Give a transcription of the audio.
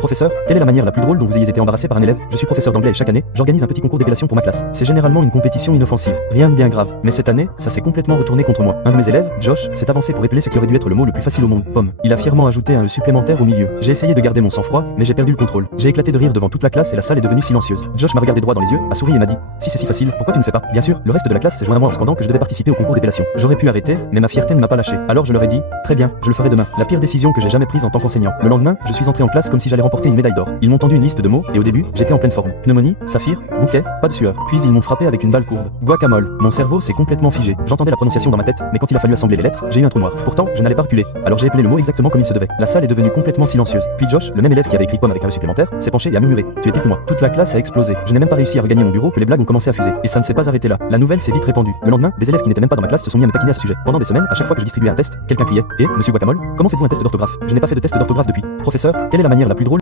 Professeur, quelle est la manière la plus drôle dont vous ayez été embarrassé par un élève? Je suis professeur d'anglais et chaque année, j'organise un petit concours d'épellation pour ma classe. C'est généralement une compétition inoffensive, rien de bien grave. Mais cette année, ça s'est complètement retourné contre moi. Un de mes élèves, Josh, s'est avancé pour épeler ce qui aurait dû être le mot le plus facile au monde, pomme. Il a fièrement ajouté un E supplémentaire au milieu. J'ai essayé de garder mon sang-froid, mais j'ai perdu le contrôle. J'ai éclaté de rire devant toute la classe et la salle est devenue silencieuse. Josh m'a regardé droit dans les yeux, a souri et m'a dit: si c'est si facile, pourquoi tu ne fais pas? Bien sûr, le reste de la classe s'est joint à moi en scandant que je devais participer au concours d'épellation. J'aurais pu arrêter, mais ma fierté ne m'a pas lâché. Alors je leur ai dit: très bien, je le ferai demain. La pire décision que j'ai jamais prise en tant qu'enseignant. Le lendemain, je suis entré en classe comme si j'allais remporter une médaille d'or. Ils m'ont tendu une liste de mots et au début, j'étais en pleine forme. Pneumonie, saphir, bouquet, pas de sueur. Puis ils m'ont frappé avec une balle courbe. Guacamole. Mon cerveau s'est complètement figé. J'entendais la prononciation dans ma tête, mais quand il a fallu assembler les lettres, j'ai eu un trou noir. Pourtant, je n'allais pas reculer. Alors j'ai épelé le mot exactement comme il se devait. La salle est devenue complètement silencieuse. Puis Josh, le même élève qui avait écrit pomme avec un E supplémentaire, s'est penché et a murmuré: tu es pire que moi. Toute la classe a explosé. Je n'ai même pas réussi à regagner mon bureau que les blagues ont commencé à fuser. Et ça ne s'est pas arrêté là. La nouvelle s'est vite répandue. Le lendemain, des élèves qui n'étaient même pas dans ma classe se sont mis à me taquiner à ce sujet. Pendant des semaines, à chaque fois que je distribuais un test, quelqu'un criait: monsieur Guacamole, comment faites-vous un test d'orthographe? Je n'ai pas fait de test d'orthographe depuis. Professeur, quelle est la manière la plus drôle